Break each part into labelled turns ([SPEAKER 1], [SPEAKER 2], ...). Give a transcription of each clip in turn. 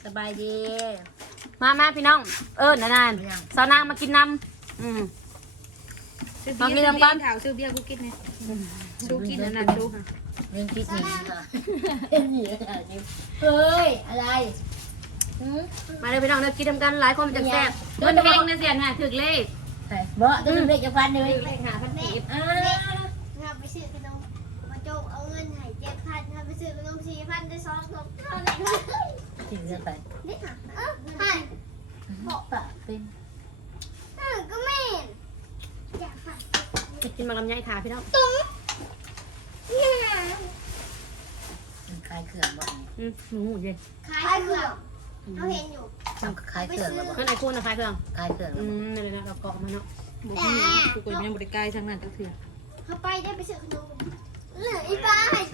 [SPEAKER 1] สบายดี
[SPEAKER 2] มาพี่น้องนานสาวนางมากินน้ำมากินน้ำก่อน
[SPEAKER 3] ข่าวซื้อเบียร์กูกินเนี่ยชูกินนั่นชูค่ะ
[SPEAKER 1] เรื่องคิดหนีค่ะเฮ้ยอะไร
[SPEAKER 2] มาเลยพี่น้องเลิกกินทำกันหลายคนจะแซ่บเงินเพลงนะเสียนค่ะถึกเลข
[SPEAKER 1] เบาต้องเด็กจะฟันเลย
[SPEAKER 2] เลขหาพันสิบ
[SPEAKER 4] เราไปซื้อขนมมาโจเอาเงินให้7,000เราไปซื้อขนม4,000ได้2 2เท่าไหร่
[SPEAKER 1] ถึงจะไป
[SPEAKER 4] นี่ค่ะให้
[SPEAKER 1] บอกปะเป็น
[SPEAKER 4] ก็ไม่อยากค่ะ
[SPEAKER 2] กินมาลำไยถาพี่น้อง
[SPEAKER 4] ตุ้งนี่
[SPEAKER 1] คลายเขื่อนบ่
[SPEAKER 2] หมูเย็น
[SPEAKER 4] ขายเครื่องเราเห็นอยู่
[SPEAKER 1] ต้องคลายเขื่อนแล้วบ่
[SPEAKER 2] เพื่อนไอ้คุณนะคลายเครื่อง
[SPEAKER 1] คลายเขื่อนแล้วบ่
[SPEAKER 2] นี่เลยนะเราเกาะมาเนาะ
[SPEAKER 3] บอกกูก็ยังบริการทางนั้นตั้งเถื่อ
[SPEAKER 4] เขาไปได้ไปซื้อขนมอีป้าให้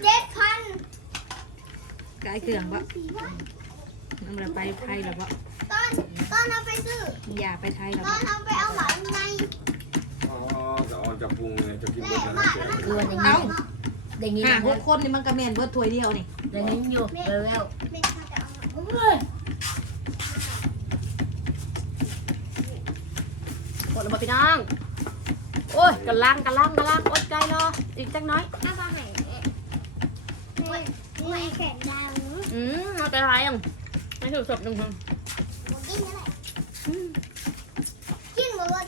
[SPEAKER 4] 7,000
[SPEAKER 3] กายเครื่องวะน้ำมันไปไทยหรอวะ
[SPEAKER 4] ตอนเราไปซื้อ
[SPEAKER 3] อย่าไปไทยหรอ
[SPEAKER 4] ตอนเราไปเอาหมาใน
[SPEAKER 5] อ๋อจะออนจะปรุงเลยจะกินรสอะไรเจ๊
[SPEAKER 1] คือวันอย่างนี้อย่างนี้
[SPEAKER 3] หกคนนี่มันกระแมนเบิร์ดถ้วยเดียวนี่
[SPEAKER 1] อย่างนี้อยู่แล้ว
[SPEAKER 4] ไม่ใช่จะเอา
[SPEAKER 2] กดลงมาพี่น้องโอ้ยกำลังอดใจรออีกจังน้อย
[SPEAKER 4] ถ้าบ้าไหนไม่แข็งดัง
[SPEAKER 2] เอาใจร้ายยังไม่ถูกศพหนึ่งคน
[SPEAKER 4] กินอะไรกินหมดเลย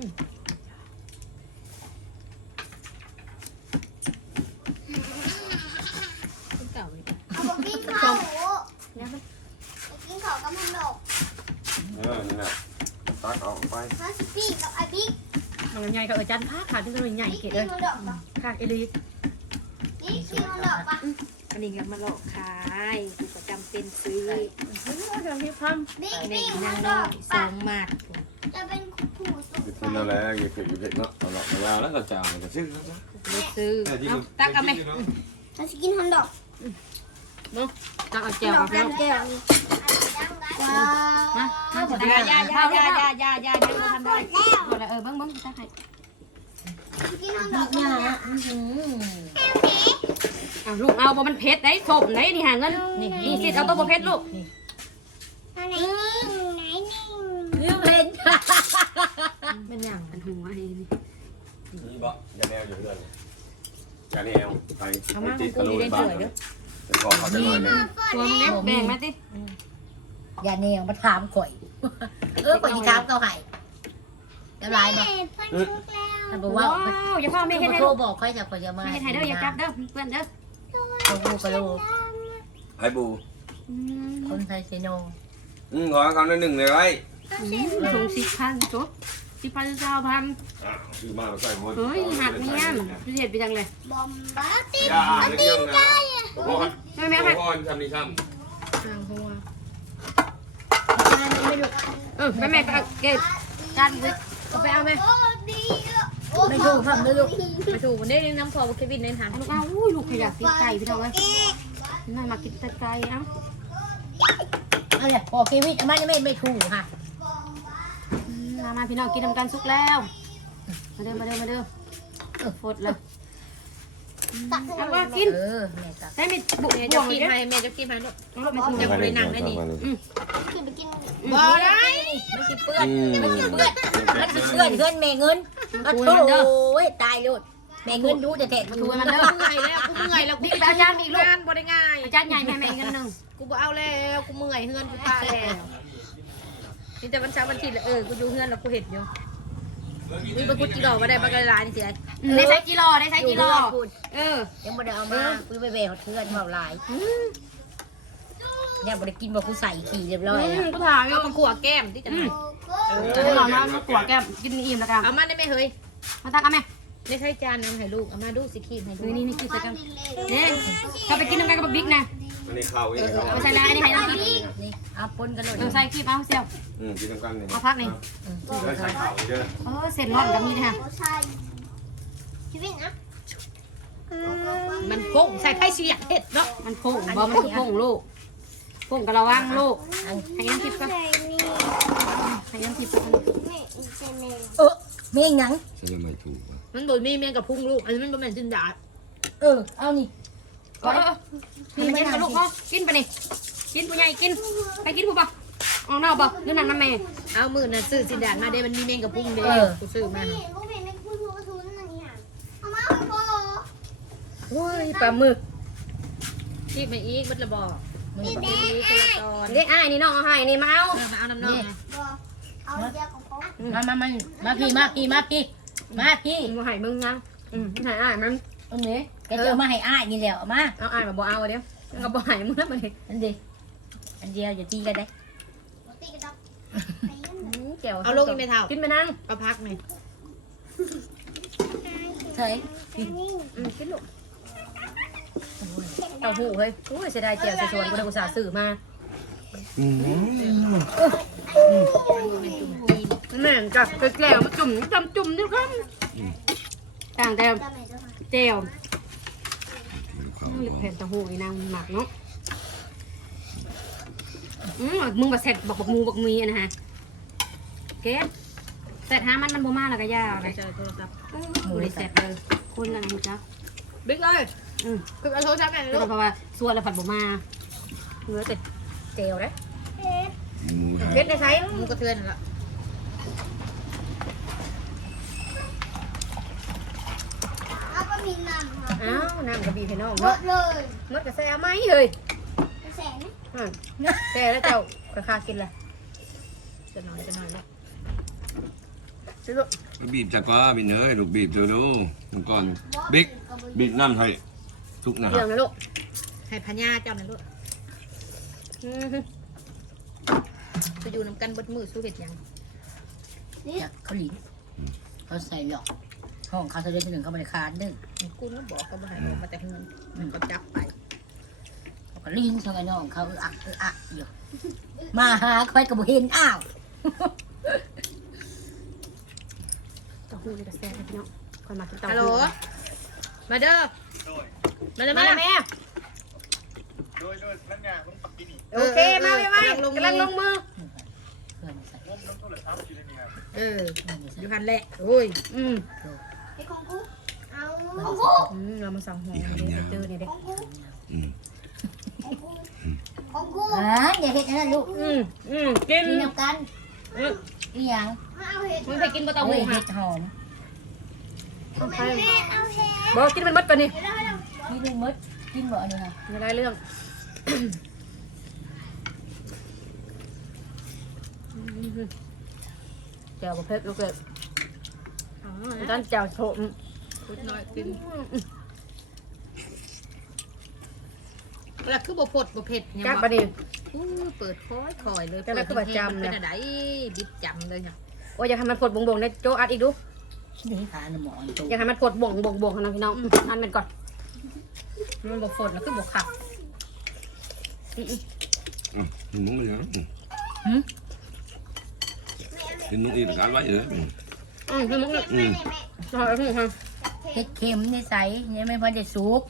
[SPEAKER 3] เก่าเลย
[SPEAKER 4] เอาไปกินข้าวกินข้าวกับมันดอก
[SPEAKER 5] นี่แหละตักเอาไป
[SPEAKER 4] ฮัสปี้กับไอบิ๊ก
[SPEAKER 2] เอาลำไยกับจันผ้าขาดที่ตัวใหญ่
[SPEAKER 4] นี่
[SPEAKER 2] เกล็ด
[SPEAKER 4] กิ
[SPEAKER 2] เล
[SPEAKER 4] น
[SPEAKER 2] ย
[SPEAKER 4] มันดอกปะ
[SPEAKER 2] ขาดเอลี
[SPEAKER 4] นี่กินมันดอกปะ
[SPEAKER 3] อันนี้ก็มาหลอกขายกูก็จำเป็นซื้อ
[SPEAKER 2] พี่พัม
[SPEAKER 4] บิ๊ก
[SPEAKER 3] ใน
[SPEAKER 4] บิ๊กมั
[SPEAKER 3] นาง
[SPEAKER 4] นด
[SPEAKER 3] น้อ
[SPEAKER 4] อก
[SPEAKER 3] ยสอ
[SPEAKER 4] ปะ
[SPEAKER 3] งมาด
[SPEAKER 4] จะเป็นผู้สุข
[SPEAKER 5] จะกินอะไรอย่าเผ็ดอย่าเผ็ดเนาะเอาหลอกมายาวแล้วก็จ่ายจะซื้อนะ
[SPEAKER 3] กูซื้อเอาตักเอาไหม
[SPEAKER 4] ฮัสกินมันดอก
[SPEAKER 2] ตักเอาแก้วเอาแก้ว
[SPEAKER 4] แก้วนี่ว้าว
[SPEAKER 2] มา
[SPEAKER 3] อย่ายังไม่ทำได้
[SPEAKER 2] หมดแล้วเบิ้งตักให้
[SPEAKER 4] กินมันดอก
[SPEAKER 1] เนี่ย
[SPEAKER 2] ลูกเอาบ่มันเผ็ดได้ศพไหนนี่หาเงินนี่สิเอาตัวบ่เผ็ดลูก
[SPEAKER 4] ไหนนิ่งไหนนิ่ง
[SPEAKER 1] เรื่องเพลง
[SPEAKER 2] เป็นอย่างเป็นหัวไอ้นี่
[SPEAKER 5] นี่บ่ยาแนวอยู่เรื่อยยาแนวไป
[SPEAKER 3] เอามา
[SPEAKER 5] ติด
[SPEAKER 3] กู
[SPEAKER 5] กระโหล
[SPEAKER 3] ดี
[SPEAKER 5] ก
[SPEAKER 3] ได้
[SPEAKER 5] บ้า
[SPEAKER 3] เฉยเด้อ
[SPEAKER 5] แต่ขอเขาจะหน่อยนึง
[SPEAKER 2] ตัวมันเล็กแบ่งมาติ
[SPEAKER 1] อย่าแนวมาถามข่อยข่อยที่ถามเขาให้แล้วลายบ่
[SPEAKER 4] เพิ่นชุกแล้ว
[SPEAKER 1] ท่านบอกว่า
[SPEAKER 2] ว้าวอย่าพ่อไม่เห็นให้
[SPEAKER 1] โทร
[SPEAKER 2] ลูก
[SPEAKER 1] บอกข่อยจะข่อยจะมา
[SPEAKER 2] ไม่เห็นให้เด้ออย่าจับเด้อเพื่อนเด้อ
[SPEAKER 1] โอ้กะโล
[SPEAKER 5] ไอ้บู
[SPEAKER 1] คนไทยเซโน
[SPEAKER 5] ขอเขาหนึ่งเลยไว้
[SPEAKER 2] ถุง10,000จุ๊บ10,000 20,000
[SPEAKER 5] ซื้อมาแล้วใส่หมด
[SPEAKER 2] เฮ้ยหักเมียนพิเศษไปจังเลย
[SPEAKER 4] บอมบ้าติ
[SPEAKER 5] ยาไม่เกี่ยวนะพ่อ
[SPEAKER 2] ไม่
[SPEAKER 5] พ่
[SPEAKER 2] ค่ะ
[SPEAKER 5] อทำนี่ท
[SPEAKER 2] แม่ก็เก็บจานวิทเอาไปเอาไหม
[SPEAKER 4] โอ้ดีอ่ะ
[SPEAKER 1] ไม่ถูกทำด้วยลูก
[SPEAKER 3] ไปถูกวันนี้น้ำพอเควินในฐาน
[SPEAKER 2] ลูกเอาอุ้ยลูกขยับกินไก่พี่น้องเลยน่ามากินไก่เอ้า
[SPEAKER 1] อะไรพอเควินมันไม่ถูกค่ะ
[SPEAKER 2] มาพี่น้องกินน้ำกันสุกแล้วมาเด้อฟดเลยเอาว่ากิน
[SPEAKER 1] แม่ตัก
[SPEAKER 2] ได้มีบุก
[SPEAKER 3] แม่
[SPEAKER 2] บ
[SPEAKER 3] จะ
[SPEAKER 2] วก
[SPEAKER 3] กิ
[SPEAKER 2] อี
[SPEAKER 3] น
[SPEAKER 2] ก
[SPEAKER 3] ให้แม่จะกินให้ลูก
[SPEAKER 2] ไม่ถูก
[SPEAKER 3] จะบริหนังได้นี่
[SPEAKER 4] ขึ้นไปกิน
[SPEAKER 3] บ่ได้
[SPEAKER 1] ไม่กินเปื้อนไม่กินเปื้อนมันกินเปื้อนเงินแม่เงินมาโถ่ตายเลยแม่เงินดูจะแทะ
[SPEAKER 2] ถูมันเด้อ
[SPEAKER 3] เมื่อยแล้วกูเมื่อยแล้วกูงานบ่ได้ง่าย
[SPEAKER 2] อาจารย์ใหญ่แม่เงินหนึ่ง
[SPEAKER 3] กูบ่เอาแล้วกูเมื่อยเฮือนกูพาแล้วนี่แต่วันเช้าวันอาทิตย์ละกูอยู่เฮือนแล้วกูเห็นอยู่มึงไปกูจีรอมาได้บักหลายนี่สิไอ้
[SPEAKER 2] ได้ใช้กิโล
[SPEAKER 1] ยังไม่ได้เอามากูไปเบะเพื่อนเมาลายเนี่ยบ่ได้กินบ่กูใส่ขี่เรียบร้อยแล้ว
[SPEAKER 2] กูถาม
[SPEAKER 3] เอามาขัวแก้มที่จะ
[SPEAKER 2] จะลองมากวดแก้มกินอิ่มแล้วกัน
[SPEAKER 3] เอามาได้ไหมเฮ้ย
[SPEAKER 2] มาตักกันไหม
[SPEAKER 3] ได้ใช้จานนึงให้ลูกเอามาดูสิคีบให้ดู
[SPEAKER 2] นี่กินกันเนี่ยถ้าไปกินน้ำกันกับบิ๊กนะ
[SPEAKER 5] อันนี้ข้าวอีก
[SPEAKER 2] ไม่ใช่แล้วอันนี้ให้น้องกิน
[SPEAKER 1] นี่เอาปนกันเลย
[SPEAKER 2] ใส่คลิปเอาเซียว
[SPEAKER 5] กินน้ำกันนี่
[SPEAKER 2] เอาพักนี่
[SPEAKER 5] ได้ใช้ข้าวเยอะ
[SPEAKER 2] เสร็จร้อนกับมีนะ
[SPEAKER 4] ใช่ชีวิตนะ
[SPEAKER 3] มันโป่งใส่ไผ่เสียเห็ดเนาะ
[SPEAKER 2] มันพุ่งบ่มันพุ่งลูกพุ่งกับระวังลูกให้น้ำทิพย์ก็
[SPEAKER 4] นี่
[SPEAKER 2] ให้น้ำทิพย์ก็
[SPEAKER 4] นี่อีเจเมล
[SPEAKER 1] เมียงหนัง
[SPEAKER 5] ฉันยังไม่ถูก
[SPEAKER 3] มันบ่มีเมียงกับพุงลูกอันนี้มันบ่แม่นจินดาด
[SPEAKER 1] เอานี่
[SPEAKER 2] ให้มันกินกับลูกพ่อกินไปนี่กิกินผู้ใหญ่กินไปกินผู้บ่ออกนอกบ่หรือนั่งน้ำแม่
[SPEAKER 3] เอามือน่ะซื้อสินดาดมาเด้มันมีแมงกับพุ้งเด้กูซื้อมา
[SPEAKER 4] กูเห็นในคุณผู้ทุนนั่นนี่ฮะเอามาเอาโบ
[SPEAKER 3] โอ้ยปลาหมึกชีพมาอีกมันละบอกมึงปลาหมึกอีกคนละตอน
[SPEAKER 2] เด็กอ้ายนี่น้องเอาให้นี่มาเอา
[SPEAKER 3] มาเอาน้ำน้องนะ
[SPEAKER 4] โบเอาเดียวของเขา
[SPEAKER 1] มาพี่มาพี่มาพี่มาพี่
[SPEAKER 2] มึงให้มึงนะให้อ้ายมัน
[SPEAKER 1] อันนี้แกเจอมาให้อ้ายนี่แหละมา
[SPEAKER 2] เอาอ้ายมาบ่เอาเดี๋ยวมันก็บ่ให้มึงแล้วมันนี่
[SPEAKER 1] อันดีอันเดียวอย่าตีกันได้
[SPEAKER 4] ตีกระดอกไปยัง
[SPEAKER 2] แก้ว
[SPEAKER 3] เอาลูกอีเมทัล
[SPEAKER 2] กินไปนั่ง
[SPEAKER 3] เอาพักหน่อย
[SPEAKER 1] เฉย
[SPEAKER 2] กินลูกเต้าหู้เฮ้ยโอ้ยเสียดายแก้วสวยๆกูได้อุตส่าห์ซื้อมาแม่นจ้ะแก้วมาจุ่มนี่ครับต่างแต่
[SPEAKER 4] จำไหนเจ้าค่ะ
[SPEAKER 2] แก้วแผ่นเต้าหู้นี่นางหมักเนาะมึงมาเสร็จบอกมูบอกมีนะฮะเกสเสร็จหามันบ่มาแล้วก็ยาวเลย
[SPEAKER 3] เจอโทรศัพท์
[SPEAKER 2] บริเสร็จเลยคนละไงจ๊ะ
[SPEAKER 3] บิ๊กเลยคือเอาโทรศัพท์ไป
[SPEAKER 2] แล้
[SPEAKER 3] ลู
[SPEAKER 2] ว
[SPEAKER 3] ก
[SPEAKER 2] เพราะว่าส่วนละผัดบ่มาเหลือแต่เจลเลยเกสได้ใช้
[SPEAKER 3] มูกระเทือนละ
[SPEAKER 4] เอาก็มีน้ำค่ะ
[SPEAKER 2] อ้าวน้ำกระบี่พี่น้อง
[SPEAKER 4] หม
[SPEAKER 2] เนาะ
[SPEAKER 4] ดเลย
[SPEAKER 2] มดกระแซไหมเฮ้ย
[SPEAKER 4] แสน
[SPEAKER 2] แซ่แล้วเจ้าราคากินละ
[SPEAKER 3] จะหน่อยแล้ว
[SPEAKER 2] ซื้อลูก
[SPEAKER 5] บีบจากก็บีเนยลูกบีบดูมันก่อนบิ๊กบีบน้ำไทยทุกนะค
[SPEAKER 2] เดี๋
[SPEAKER 5] รั
[SPEAKER 2] ยว
[SPEAKER 5] บ
[SPEAKER 2] นะลูก
[SPEAKER 3] ให้พญาเจ้าหน่อยลูกไปอยู่น้ำกันบดมือสู้เห็ดยัง
[SPEAKER 1] เขาหลีเขาใส่หลอกห้องเขาเสด็จหนึ่งเขาบริคารดึง
[SPEAKER 3] กูนึกบอกก็มาให้ลงมาแต่หืนมันก็จับไป
[SPEAKER 1] เขาก็ลิ้นช่างไอ้น้องเขาอักอยู่มาหาคอยกระบุเห็นอ้าว
[SPEAKER 2] เต้าหู้นี่กระแซพี่น้องคนมากินเต้า
[SPEAKER 3] ฮัลโหล
[SPEAKER 2] หู้
[SPEAKER 3] มาเด้อมาเด้อ
[SPEAKER 2] มา
[SPEAKER 3] มา
[SPEAKER 2] แล้วแม่โอเคมาไว้กำลังลงมือ
[SPEAKER 1] เพื่อนใส่
[SPEAKER 3] อยู่หันแหละโอ้ย
[SPEAKER 4] ไอ้ของกูเอา
[SPEAKER 2] เรามาสั่งหัวนี่เจอนี่เด็ก
[SPEAKER 4] ของกู
[SPEAKER 5] อืม
[SPEAKER 4] ของกู
[SPEAKER 1] อย่าเห็ดนะลูก
[SPEAKER 2] กิน
[SPEAKER 1] กินน้ำกันอีหยัง
[SPEAKER 4] มาเอาเห็ด
[SPEAKER 2] มึงไปกินบะเต้า
[SPEAKER 1] โอ้
[SPEAKER 2] หู้
[SPEAKER 1] ย
[SPEAKER 2] ค่ะ
[SPEAKER 1] เห็ดหอม
[SPEAKER 4] แม่เอาเห็ด
[SPEAKER 2] บอกกินมันมดก่อนนี่
[SPEAKER 1] นี่เป็นมดกินบ่เนี่ยค่ะ
[SPEAKER 2] ไม่ได้เรื่องเจ้าประเภทลูกเกิดด้านเจ้าโถม
[SPEAKER 3] พูดน้อยกินแล้วคือบ่พดบ่เผ็ดยัง
[SPEAKER 2] กล้า
[SPEAKER 3] บ่
[SPEAKER 2] ประเดี๋ยว
[SPEAKER 3] เปิดคอยเลย
[SPEAKER 2] แต่ละคือประจำ
[SPEAKER 3] เป็น
[SPEAKER 2] นะ
[SPEAKER 3] อะไรบิดจำเลยเนี่ย
[SPEAKER 2] โอ้ยอยากให้มันผดบ่งๆได้โจอัดอีกดู
[SPEAKER 1] นี่ขาหนึ่งหมอนตัว
[SPEAKER 2] อยากให้มันผดบ่งๆนะพี่น้องอันเป็นก่อนมันบ่ฝดแล้วคือบ่ขับ
[SPEAKER 5] มึงไม่ยังกินนุ่งอีกการไว้เลย
[SPEAKER 2] คือมึง
[SPEAKER 5] อืม
[SPEAKER 1] เห็ดเค็มนี่ใส่เนี่ยไม่พอจะสุก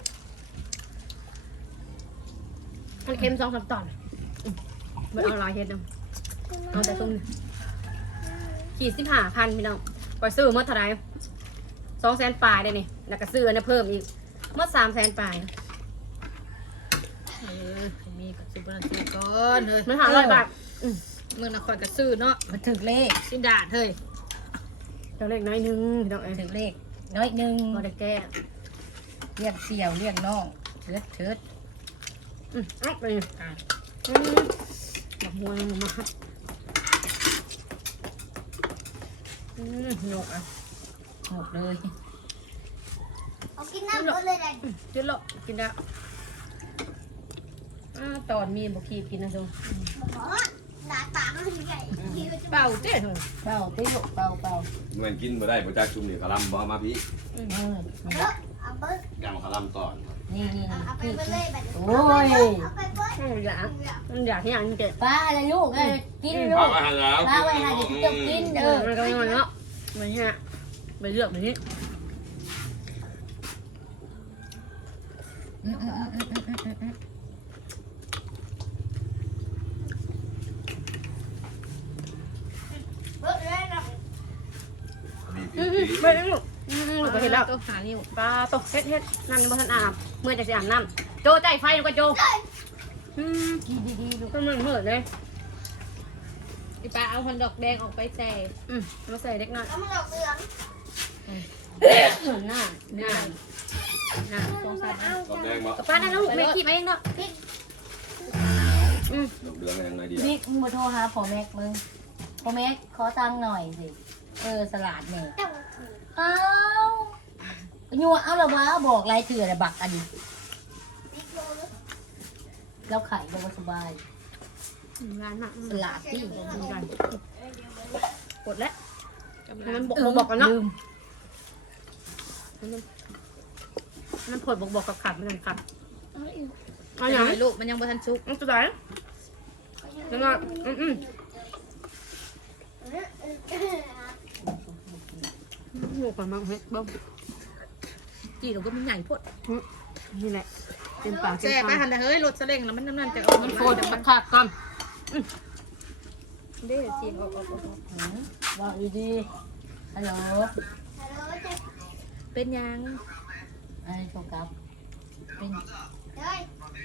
[SPEAKER 2] มันเค็ม2-3 ตอนมันเอาหลายเฮ็ดเนาะเอาแต่ส้มขีด15,000พี่น้องปล่อยซื้อเมื่อเท่าไหร่200,000ปลายได้นี่แล้วก็ซื้ออันนี้เพิ่มอีกเมื่อ300,000ปลาย
[SPEAKER 3] มีกับซุปนันซื้อก่อนเฮ้ย
[SPEAKER 2] มัน500 บาท
[SPEAKER 3] เมื่อนครกับซื้อเนาะ
[SPEAKER 1] มันถึกเลข
[SPEAKER 3] สินดาดเฮ้ย
[SPEAKER 2] เจ้าเล็กน้อยนึงพี่น้องเอ้ย
[SPEAKER 1] ถึกเลขน้อยหนึ่ง
[SPEAKER 2] บ่ได้แก้
[SPEAKER 1] เรียกเสี่ยวเรียกน้องเชิด
[SPEAKER 2] เอาไปดอกบัวลงมาหนกอ่ะ
[SPEAKER 1] หมดเลย
[SPEAKER 4] เอากินน้ำก็เลยได้
[SPEAKER 2] จุดละกินได้ตอนมีบกีบกินนะจ๊ะ
[SPEAKER 4] บอกว่าหน้าตามันใหญ่ที่มันจะ
[SPEAKER 3] เป่าเจ้เฮ้ย
[SPEAKER 1] เป่าตีลูกเป่า
[SPEAKER 5] เงินกินมาได้ประจักษ์ชุมนี่ขลัมบ่มาพี่
[SPEAKER 4] เอาเบิร์ด
[SPEAKER 5] กำขลัมก่อน
[SPEAKER 1] นี่
[SPEAKER 4] เอาไปเบิร์ดเลยแบบ
[SPEAKER 1] โอ้ย
[SPEAKER 4] เอาไปเบิร์ด
[SPEAKER 2] มันอยากที่อย่างนี้เจ็บ
[SPEAKER 1] ป้าอะไรลูกกินลู
[SPEAKER 5] พาก ไปหันแล้ว
[SPEAKER 1] ป้าไว้ให้เด็กจะกิน
[SPEAKER 2] มันก็ไม่มันเนาะมันเนี่ยไปเลือกแบบนี้
[SPEAKER 4] เบิร์ดเลยนะ
[SPEAKER 2] ไม่ได้ลูกลูกก็เห็นแล้ว
[SPEAKER 3] ตัวหานิ้ว
[SPEAKER 2] ปลาตกเฮ็ดน้ำยังบ่ทันอาบเมื่อจะสิอาบน้ำโจใจไฟลูกก็โจ
[SPEAKER 1] กินดีๆลูก
[SPEAKER 2] ก็มันเหมือนเลย
[SPEAKER 3] อีปลาเอาฮอนดอกแดงออกไปใส่
[SPEAKER 2] มาใส่เล็กน้อย
[SPEAKER 4] แล้วมันดอกเหลือง
[SPEAKER 2] หน้าหน้าหน้า
[SPEAKER 3] สองสามอัน
[SPEAKER 5] ดอกแดงบ่
[SPEAKER 2] ป้าได้แล้วลูกแม่ขี้มาเองเนาะ
[SPEAKER 5] ดอกเหลืองยังไงดี
[SPEAKER 1] บิ๊กมึงมาโทรหาพ่อแม็กมึงพ่อแม็กขอตังค์หน่อยสิสลัดเนี่ย
[SPEAKER 4] แต่ว่า
[SPEAKER 1] เอายัวเอาละวะบอกลายเถื่อนบักอดีต
[SPEAKER 4] บิ๊กโลนึก
[SPEAKER 1] แล้วไข่บอกว่าสบาย
[SPEAKER 2] ร้านมาก
[SPEAKER 1] สลัดที่
[SPEAKER 2] กดแล้วมันบอกกันเนาะ
[SPEAKER 1] ลืม
[SPEAKER 2] มันผดบอกกับขัดมันขัด
[SPEAKER 3] เอาอีก
[SPEAKER 2] เอาอย่าง
[SPEAKER 3] ไลูกมันยังบ่ทันสุก
[SPEAKER 2] มันจะได้แล้วก็ลูกก่อนบ้างเฮ้ยบ้าง
[SPEAKER 3] จีเราก็มันใหญ่โพด
[SPEAKER 2] นี่แหละเต็มปากเต็ม
[SPEAKER 3] แซ่ไป
[SPEAKER 2] คำ
[SPEAKER 3] หันแต่เฮ้ยรถเสลงแล้วมันน้ำมันจะเอา
[SPEAKER 2] มันโคตรมันขาดก่อน
[SPEAKER 3] เด้จีนออก
[SPEAKER 1] ว่าดีๆฮัลโหล
[SPEAKER 4] ฮัลโหลจะ
[SPEAKER 3] เป็นยัง
[SPEAKER 1] ไอ้โทรกลับเป็น
[SPEAKER 4] เฮ้ย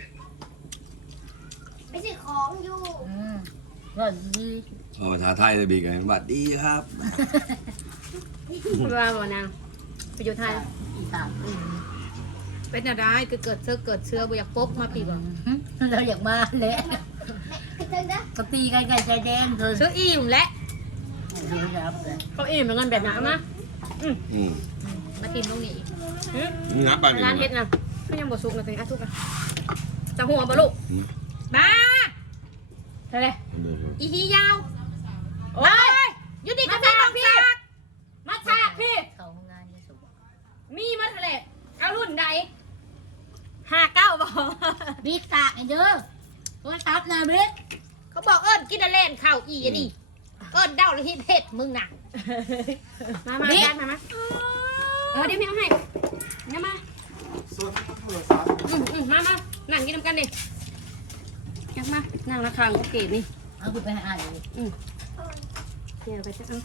[SPEAKER 4] ไปซื้อของอยู่
[SPEAKER 1] ว่าดี
[SPEAKER 5] ภาษาไทยเลยบิ๊กบัดดีครับ
[SPEAKER 2] เวลาบ่นางไปอยู่ไทย
[SPEAKER 1] อีสาน
[SPEAKER 3] เป็นอะไรคือเกิดเชื้อบ่อยากปบมาพี่บ่
[SPEAKER 1] เราอยากมาแหละ
[SPEAKER 4] ไปเจอนะ
[SPEAKER 1] ก็ตีกันใจแดงเธอ
[SPEAKER 3] เชื้ออิ่มและ
[SPEAKER 1] ดูครับเลย
[SPEAKER 2] เขาอิ่มเหมือนกันแบบนั้นนะ
[SPEAKER 3] มาทีมตรงนี้
[SPEAKER 5] นี่นะไป
[SPEAKER 2] ร้านเฮ็ดนะก็ยังบ่สุกนะถึงทุกอ่ะจะหัวบ่ลูก
[SPEAKER 3] มา
[SPEAKER 2] ได้เลย
[SPEAKER 3] อีฮียาว
[SPEAKER 2] โอ้ย
[SPEAKER 3] อยู่ดีก็ได้มาพี่
[SPEAKER 2] มาฉากพี่
[SPEAKER 1] เขาห้องงานนี่สุด
[SPEAKER 2] มีมาทะเลเอารุ่นใด59บ่
[SPEAKER 1] บิ๊กตากไอ้เด้อโทรศัพท์นะบิ๊ก
[SPEAKER 3] เขาบอกเอิ้นกินอะไรข้าวอีนี่เอิ้นเดาเลยที่เผ็ดมึงน่ะ
[SPEAKER 2] มาแจ้งมาเดี๋ยวพี่เอาให้เนี่ยมามานั่งกินน้ำกันดิแจ้งมานั่งระคังโอเคนี่
[SPEAKER 1] เอาคุณไปให้อ่านเลย
[SPEAKER 2] เดี๋ยวไปจะเอา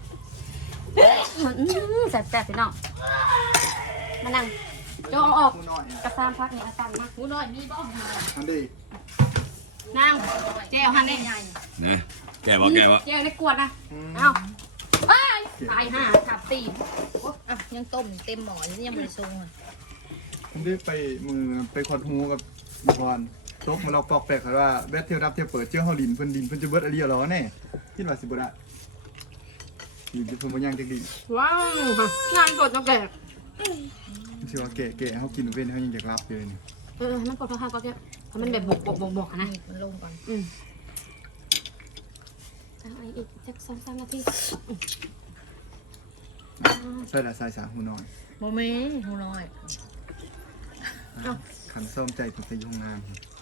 [SPEAKER 2] แซ่บๆสิน้องมานั่งโจเอาออกกระซามพักนี่อาการนะหูน้อยมีบ้อง
[SPEAKER 6] อันดี
[SPEAKER 2] นั่งเจ้าหันนี่
[SPEAKER 5] นะแกบอก
[SPEAKER 2] เจ้าได้กวดนะเอาตายห่าขับตี
[SPEAKER 3] อ่ะยังต้มเต็มหม้อยังบ่ได้ซุงอ่ะ
[SPEAKER 6] ผมได้ไปมือไปขอดหูกับบอลโต๊ะมาเราปอกแปลกครับว่าแบทเทียรับเทียเปิดเจ้าเฮาดินเพิ่นดินเพิ่นจะเบิดอะไรเหรอแน่คิดว่าสิบ่ได้ดินเพิ่นบ่ย่างจักดี
[SPEAKER 2] ว้าวงานกดต้องแก่
[SPEAKER 6] สิว่าแกะเฮากินเป็นเฮายังอยากรับอยู่นี่
[SPEAKER 2] มันกดข้างๆก็แก่เพราะมันแบบบกนะ
[SPEAKER 3] นี่มันลงก่อน
[SPEAKER 2] ตั้งไอ้อีกสัก2-3 นาที
[SPEAKER 6] ใส่ละใส่สาหูน้อย
[SPEAKER 3] โมเมนต์หูน้อย
[SPEAKER 6] ขันส้มใจตั้งแต่อยู่โรงงาน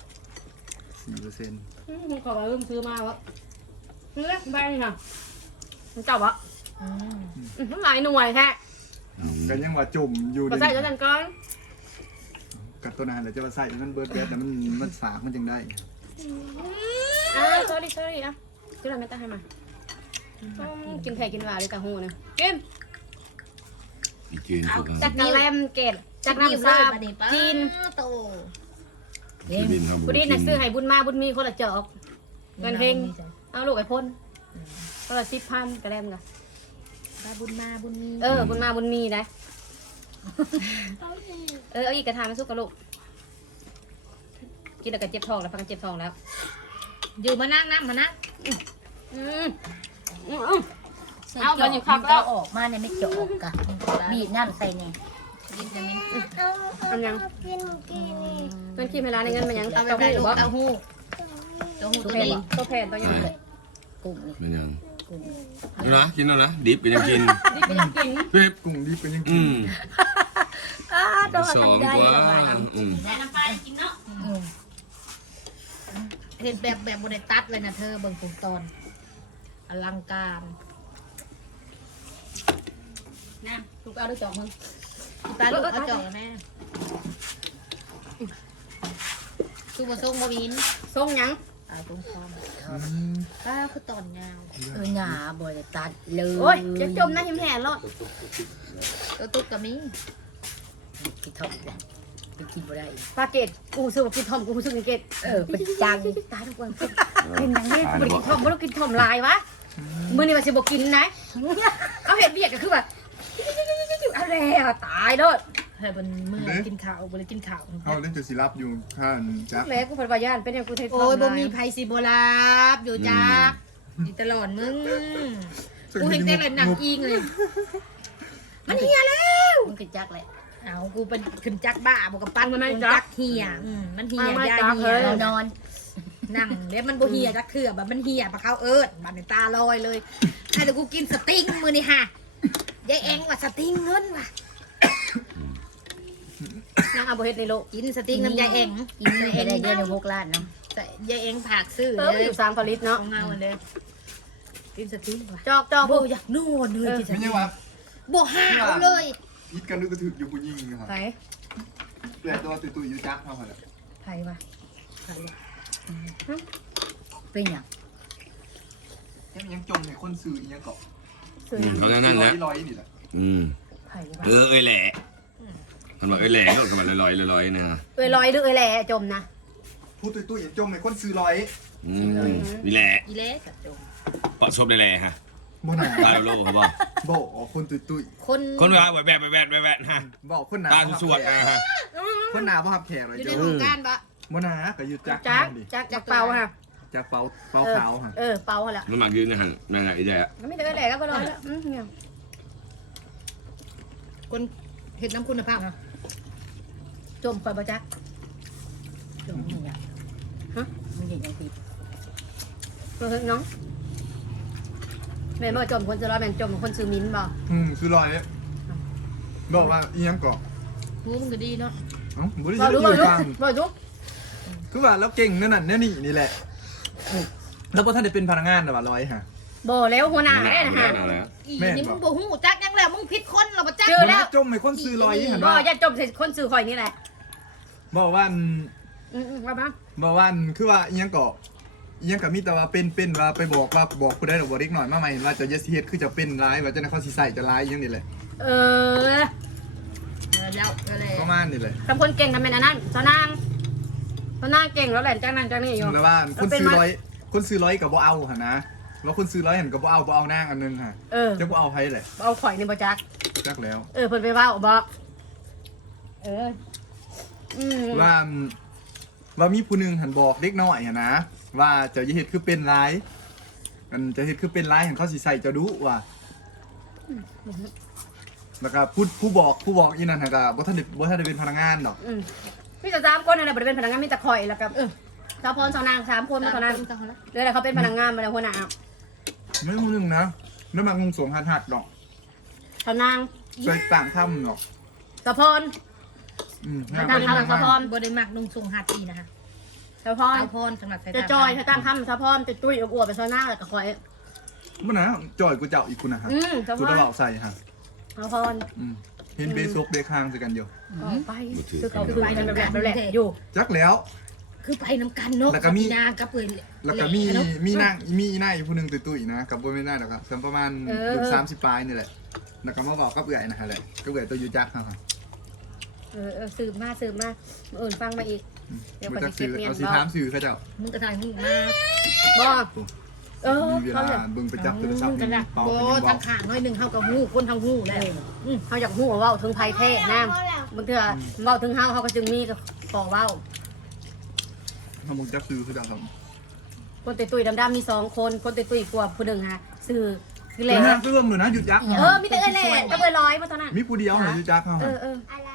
[SPEAKER 6] 4%
[SPEAKER 2] มึงขอไปมึงซื้อมาวะนี่แหละใบนี่ค่ะมันเจ้าวะมันหลายหน่วยแท้
[SPEAKER 6] ก็ยังว่าจุ่มอยู่
[SPEAKER 2] ก็ใส่แล้วกันก่อน
[SPEAKER 6] กับตัวนั้นแหละจะว่าใส่มันเบิดแบทแต่มันสากมันจังได้
[SPEAKER 2] sorry อ่ะซื้ออะไรไม่ต้องให้มากินไข่กินหวานเลยกับหูนะกิน
[SPEAKER 5] อีจีนพวก
[SPEAKER 2] จากกะแลมเกตจากน้ำซาบจีน
[SPEAKER 3] โต
[SPEAKER 5] บินครับ
[SPEAKER 2] บุรีน่ะซื้อให้บุญมาบุญมีคนละจอกเงินเพลงเอาลูกไอ้พ่นคนละ10,000กะแลมกัน
[SPEAKER 3] บุญมาบุญมี
[SPEAKER 2] บุญมาบุญมีนะเอาอีกกระทามาสู้กับลูกกินแล้วก็เจ็บท้องแล้วพักกันเจ็บท้องแล้ว
[SPEAKER 3] อยู่มานั่งนะมานั่ง
[SPEAKER 2] เอาไปอยู่พัก
[SPEAKER 1] ก็ออกมาเนี่ยไม่เกี่ยวออกกะบีบน้ำใส่เนี่ย
[SPEAKER 2] เอายัง
[SPEAKER 4] กินนี่
[SPEAKER 2] เงินขี้เวลาในเงินมันยัง
[SPEAKER 3] เอาไป
[SPEAKER 2] เต้า
[SPEAKER 3] ได้
[SPEAKER 2] หู้
[SPEAKER 3] ลูก
[SPEAKER 2] บ่
[SPEAKER 3] เต้าหู้เต้าหู้
[SPEAKER 2] ตั
[SPEAKER 3] ตัว ว
[SPEAKER 2] แผ่น
[SPEAKER 3] นี้
[SPEAKER 2] ตัวแผ่นตัวยัง
[SPEAKER 1] กุ้งนี่
[SPEAKER 5] เป็นยัง
[SPEAKER 1] กุ้ง
[SPEAKER 5] นะกินแล้วนะดิบเป็นยังกิน
[SPEAKER 2] นี่เป็นยังกิน
[SPEAKER 5] เพ็บ
[SPEAKER 6] กุ้งดิบเป็นยังกิน
[SPEAKER 1] ต้อง
[SPEAKER 5] สอง
[SPEAKER 1] ทำได้
[SPEAKER 5] กว่า
[SPEAKER 2] แต่น้ำปลากินเนาะ
[SPEAKER 3] เห็นแบบบริตัดเลยนะเธอเบิ่งผมตอนอลังการ
[SPEAKER 2] นะลูกเอาด้วยจอกมึง
[SPEAKER 3] ตาลูกเขาเจาะแม่สู้บ่สู้บ่วิน
[SPEAKER 2] ส่งยัง
[SPEAKER 3] ตรงคอมป้าคือตอนยาว
[SPEAKER 1] หนาบริตัดเลย
[SPEAKER 2] โอ้ยจะจมนะหิมแห่รอด
[SPEAKER 3] ตัวตุ๊กกับมี
[SPEAKER 1] กินท็อปเลยไปกินบ่ได้
[SPEAKER 2] ปลาเกตกูซื้อมากินทอมกูซื้อกินเกต
[SPEAKER 1] เป็นจัง
[SPEAKER 2] ตายทุกคนเป็นอย่างนี้กูกินทอมไม่ต้องกินทอมลายวะมื้อนี้ว่าสิบ่กินนะเอาเห็ดเบียดก็คือแบบอะไรตายโลด
[SPEAKER 3] ให้มันเมื่อกินข้าวบ่ได้กินข้าว
[SPEAKER 6] เขาเล่นจุดสิรับอยู่ข้างจัก
[SPEAKER 2] แล้วกูเป็นวายานเป็นอย่างกูเท
[SPEAKER 3] โอ้ยบ่มีไผสิบ่รับอยู่จ้าอยู่ตลอดมึงกูเห็นแต่ละหนักอิงเลยมันเฮียแล้ว
[SPEAKER 1] มันคือจักแหละ
[SPEAKER 3] เอากูเป็นขึ้นจักบ้าบ่กับปั้นมันจักเฮียมันเฮียยาเฮีย
[SPEAKER 1] เรานอน
[SPEAKER 3] นั่งแล้วมันบ่เฮียจักเถื่อแบบมันเฮียปะเขาเอิดบัดในตาลอยเลยให้แต่กูกินสติ้งมื้อนี่ฮะยายเองว่าสติ้งเงินว่ะ
[SPEAKER 2] นางเอาบ่เฮ็ดในโลก
[SPEAKER 3] กินสติ้งน้ำยายเอง
[SPEAKER 1] กินไปได้เดือนละ6 ล้านเนาะ
[SPEAKER 3] ยายเองผากซื้อ
[SPEAKER 2] เอออยู่3 ลิตรเนาะ
[SPEAKER 3] เอาเงาเลยกินสติ้งว่ะ
[SPEAKER 2] จอก
[SPEAKER 3] บ่อยากนอนเลยกินส
[SPEAKER 6] ไม่
[SPEAKER 3] ติ้
[SPEAKER 6] ใช่
[SPEAKER 3] ง
[SPEAKER 6] ว่า
[SPEAKER 3] บ่หาวเลย
[SPEAKER 6] พิษกันลึกกระถึกอยู่ผู้หญิงครับ
[SPEAKER 2] ไผ
[SPEAKER 6] แต่ตัวตุยอยู่จักเท่าไหร่
[SPEAKER 2] ไผวะ
[SPEAKER 1] เป็นหยัง
[SPEAKER 6] ยังจมในคนซื้ออีกยังเกาะ
[SPEAKER 2] ซื้อ
[SPEAKER 5] เขาจะนั่นแหละ
[SPEAKER 6] ร้อยนี่แหละ
[SPEAKER 2] ไผวะ
[SPEAKER 5] เอ้ยแหล่มันบอกเอ้ยแหล่ก็มันลอยๆเนี่ย
[SPEAKER 2] เอ้ยลอยหรือเอ้ยแหล่จมนะ
[SPEAKER 6] พูดตุยยังจมในคนซื้อร้อย
[SPEAKER 5] นี่แหละ
[SPEAKER 3] อีเล่สัตว์จง
[SPEAKER 5] ปะชบได้แหล่ฮะ
[SPEAKER 6] บ่หนา
[SPEAKER 5] ตาโลเขาบอก
[SPEAKER 6] บอกคนตุย
[SPEAKER 3] คน
[SPEAKER 5] คนว่าแวดฮะ
[SPEAKER 6] บอกคนหนา
[SPEAKER 5] ตาสวดนะฮะ
[SPEAKER 6] คนหนาบ่ฮับแขกเลย
[SPEAKER 3] อยู่ใน
[SPEAKER 6] เจ้า
[SPEAKER 3] โรงการปะ
[SPEAKER 6] บ่หนาก็อยู่จัก
[SPEAKER 2] จักเป่าฮะ
[SPEAKER 6] จากเป่าขาวฮะ
[SPEAKER 2] เป่าแหละ
[SPEAKER 5] มันมักยืนนะฮะนั่นไงไอ้แย่
[SPEAKER 2] มันไม่ได้เอ้ยแหล่ก็บ่ลอยแล้วเนี่ย
[SPEAKER 3] คนเห็ดน้ำคุณภาพ
[SPEAKER 2] จมไปบ่จัก
[SPEAKER 1] จงมันหยังมันเห็นยังติด
[SPEAKER 2] น้องแม่นบ่จมคนซื้อร้อยแม่นจมคนซื้อมิ้นบ่
[SPEAKER 6] ซื้อร้อยบอกว่าอียังเกาะ
[SPEAKER 3] งูมันก็ดีเนาะ
[SPEAKER 6] เอ้าบ่ได้
[SPEAKER 2] บ่
[SPEAKER 6] ยิน
[SPEAKER 2] รู้
[SPEAKER 6] อยู่
[SPEAKER 2] บ่รู้
[SPEAKER 6] ฟัง
[SPEAKER 2] บ่รู้
[SPEAKER 6] คือว่าเราเก่งนั่นน่ะนี่แหละแล้วพอท่านได้เป็นพนักงานแต่ว่าร้อยฮะ
[SPEAKER 2] บ่แล้วหัวหน้าได้นะฮะ
[SPEAKER 3] อีนี่มึงบ่หูจักยังแล้วมึงผิดคนเหรอบ่จัก
[SPEAKER 2] เจอแล้ว
[SPEAKER 6] จมในคนซื้อร้อยหัน
[SPEAKER 2] บ่
[SPEAKER 6] ว่า
[SPEAKER 2] อย่าจมใส่คนซื้อข่อยนี่แหละ
[SPEAKER 6] บอกว่า
[SPEAKER 2] ว่ามา
[SPEAKER 6] บอกว่าคือว่าอียังเกาะอียังกับมีแต่ว่าเป็นว่าไปบอกผู้ใดหรือบอกเด็กหน่อยมาใหม่ว่าจะเยสเฮ็ดคือจะเป็นร้ายว่าจะในเขาสิใส่จะร้ายอย่างนี้เลย
[SPEAKER 3] แล้วอะไร
[SPEAKER 6] ประมาณนี้เลย
[SPEAKER 2] ทำคนเก่งทำเป็นอันนั้นสนางเก่งแล้วแหละจ้างนั่นจ้างนี่อยู่
[SPEAKER 6] แล้วว่าคนซื้อร้อยกับบ่เอาหั่นนะว่าคนซื้อร้อยเห็นกับบ่เอานางอันนึงค่ะจะบ่เอาไผเลย
[SPEAKER 2] เอาข่อยนี่บ่จัก
[SPEAKER 6] จักแล้ว
[SPEAKER 2] เพิ่นไปว่าบ่
[SPEAKER 6] ว่ามีผู้หนึงหันบอกเด็กน้อยหั่นนะว่าจะเฮ็ดคือเป็นร้ายมันจะเฮ็ดคือเป็นร้ายหันเขาสิใส่จะดุว่าแล้วก็ผู้บอกอีนั่นหั่นก็บ่ทันได้เป็นพนักงานดอก
[SPEAKER 2] มีแต่3คนนั่นน่ะบ่ได้เป็นพนักงานมีแต่ข่อยแล้วก็สาวพรสาวนาง3คนมาเท่านั้นเลยเขาเป็นพนักงานมาแล้วหัวหน้า
[SPEAKER 6] ไม่ผู้หนึงนะแล้วมางงสวงหัดดอก
[SPEAKER 2] สาวนาง
[SPEAKER 6] ใส่ต่างถ้ำดอก
[SPEAKER 2] สาวพร
[SPEAKER 6] น่า
[SPEAKER 2] ตั้ง
[SPEAKER 6] เป็น
[SPEAKER 2] คำสาวพร
[SPEAKER 3] บ่ได้มักนุ่งทรงหัดอีนะคะ
[SPEAKER 2] สาวพร
[SPEAKER 3] เอาพรสำหรับใส่
[SPEAKER 2] จะจอยถ้าตั้งคำสาวพรจะตุ้ยอวบไปสาวนางแล้วก็ข่อย
[SPEAKER 6] มันนะจอยกูเจ้าอีกคุณนะฮะ
[SPEAKER 2] สาว
[SPEAKER 6] กู
[SPEAKER 2] พ
[SPEAKER 6] จะ
[SPEAKER 2] ร
[SPEAKER 6] เบาใส่ฮะ
[SPEAKER 2] สาวพร
[SPEAKER 6] เห็นเบซกเบคางใส่กันเดียว
[SPEAKER 2] ไปคือเขาคือไปกันแบบอยู่
[SPEAKER 6] จักแล้ว
[SPEAKER 3] คือไปน้ำกันเนาะนากับเปื่อย
[SPEAKER 6] แล้วก็มีนางมีหน้าอีกผู้หนึงตุ้ยๆนะกับบ่ไม่น่าดอกครับสักประมาณลูก30ปลายนี่แหละแล้วก็มาบอกกับเอื่อยนะฮะแหละก็เอื่อยตัวอยู่จักฮะ
[SPEAKER 2] สืบมาอื่นฟังมาอีกเดี๋ยว
[SPEAKER 6] มัน
[SPEAKER 2] ก็
[SPEAKER 6] จะ
[SPEAKER 2] จะ
[SPEAKER 6] ซื้
[SPEAKER 2] เก็
[SPEAKER 6] อบ
[SPEAKER 2] เงียน
[SPEAKER 6] เอาสี
[SPEAKER 2] บ่
[SPEAKER 6] ถามสื่อเขาเจ้า
[SPEAKER 3] มึงกระทายมึงมา
[SPEAKER 2] บ่
[SPEAKER 6] มีเว
[SPEAKER 2] เขา
[SPEAKER 6] ลา
[SPEAKER 2] เลย
[SPEAKER 6] เบิ่งไปจับโทรศัพท์
[SPEAKER 3] กันละ
[SPEAKER 6] เป่า
[SPEAKER 3] โอ้
[SPEAKER 6] เป็นยัง
[SPEAKER 3] ทางข้างน้อยหนึ่งเท่ากับหูคนทางหูแล้ว
[SPEAKER 2] เขาอยากหูว่าถึงภัยแท้น้ำบางเทื่อเว้าถึงเฮาเขาก็จึงมีก็ขอเว้า
[SPEAKER 6] ถ้ามึงจับซื้อเขาเจ้าครับ
[SPEAKER 2] คนตุยดำๆมี2คนคนตุยกว่าผู้หนึ่งฮะคือ
[SPEAKER 6] คือ
[SPEAKER 2] แหล่
[SPEAKER 6] นะเรื่องหนูนะหยุดยักษ์
[SPEAKER 2] มีแต่แหล่ก็เบอร์ร้อยมาตอนนั้น
[SPEAKER 6] มีผู้เดียวหยุดยักษ์เขา
[SPEAKER 4] อะไร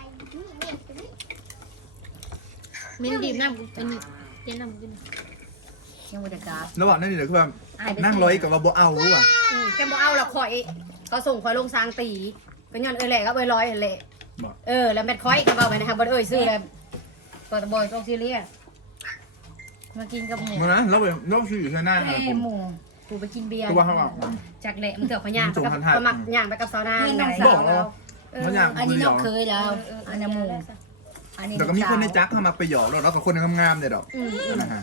[SPEAKER 4] นี่
[SPEAKER 3] มินดีบน้ำเป็นเย็นน้ำกิน
[SPEAKER 1] ยังบ่ได้กราบ
[SPEAKER 6] ระหว่างนั้นนี่แหละคือแบบนั่งร้อยกับว่าบ่เอารู้อ่ะ
[SPEAKER 2] แกบ่เอาหรอกข่อยก็ส่งข่อยลงซางตีก็ย้อนแหล่ก็เบอร์ร้อยแหล่แล้วแมทข่อยก็เว้าไปนะครับบ่ซื้อแล้วเปิดบ่อยต้องซีเรียส
[SPEAKER 1] มากินกับหมู
[SPEAKER 6] มันนะเราไปเราซื้ออยู่ใช่หน้าครับผม
[SPEAKER 1] หมูกูไปกินเบียร์
[SPEAKER 6] ตัวเขาบอก
[SPEAKER 2] จากแหล่มันเถื่อพญางก็มักย่างไปกับสาวนาง
[SPEAKER 6] บอกเรามันอย่าง
[SPEAKER 1] อัน
[SPEAKER 6] ผู้
[SPEAKER 1] นี้
[SPEAKER 6] เดี
[SPEAKER 1] น้
[SPEAKER 6] ย
[SPEAKER 1] อ
[SPEAKER 6] ว
[SPEAKER 1] งเคยแล้วอันนี้หมูอันนี้
[SPEAKER 6] แต่ก็มีคนในจักเข้ามาไปหยอกแล้วกับคนงามๆเนี่ยดอกนะฮะ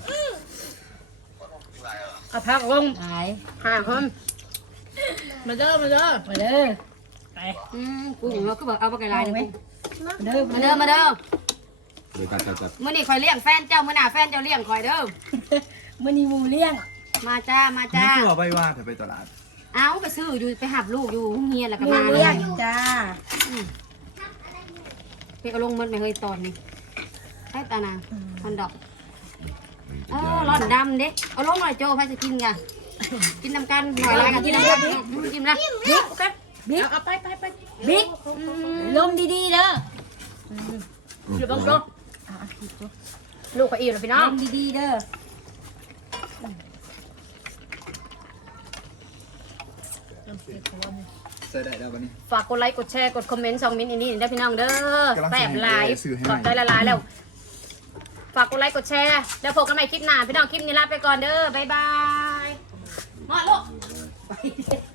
[SPEAKER 2] เอาพักลง
[SPEAKER 1] หาย
[SPEAKER 2] ห่างคน
[SPEAKER 3] มาเด้อมาเด้อ
[SPEAKER 1] มาเด้อ
[SPEAKER 2] กูเราก็บอกเอาปากไก่ลายนึง
[SPEAKER 1] เด้อ
[SPEAKER 2] มาเด้อ
[SPEAKER 5] เดี๋ยวจัด
[SPEAKER 2] มื้อนี้คอยเลี้ยงแฟนเจ้ามื้อหน้าแฟนเจ้าเลี้ยงคอยเด้อ
[SPEAKER 1] มื้อนี้หมูเลี้ยง
[SPEAKER 2] มาจ้ามา
[SPEAKER 6] นี่
[SPEAKER 2] จ้า
[SPEAKER 6] คือว่าใบว่าถ้าไปตลาด
[SPEAKER 2] เอาไปซื้ออยู่ไปหับลูกอยู่เฮียนแล้วก็
[SPEAKER 1] หมู
[SPEAKER 2] มา
[SPEAKER 1] เลี้ยงจ้า
[SPEAKER 2] ไปเอาลงมันไม่เคยตอนนี่ไอ้ตานางมันดอกร้อนดำเด็กเอาลงหน่อยโจ้พายจะกินกันกินน้ำกันหน่อยละกันกินน้ำกันกินนะบิ๊กโอเค
[SPEAKER 1] บิ๊ก
[SPEAKER 3] เอาไป
[SPEAKER 1] บิ๊กลมดีๆเด้อ
[SPEAKER 2] หรือบังโจ้ลูกเขาอิ่มแล้วพี่น้
[SPEAKER 1] ล
[SPEAKER 2] อง
[SPEAKER 1] มดีๆเด้อ
[SPEAKER 6] ใส่ได้แล้ววันนี้
[SPEAKER 2] ฝากกดไลค์กดแชร์กดคอมเมนต์2 มิ้นต์อันนี้ได้พี่น้องเด้อก
[SPEAKER 6] ำลัง
[SPEAKER 2] แซ่บหลาย
[SPEAKER 6] ซื้อให้ใหม่
[SPEAKER 2] ขอบใจละลายแล้ว ฝากกดไลค์กดแชร์แล้วพบกันใหม่คลิปหน้าพี่น้องคลิปนี้ลาไปก่อนเด้อบ๊ายบายมาลูก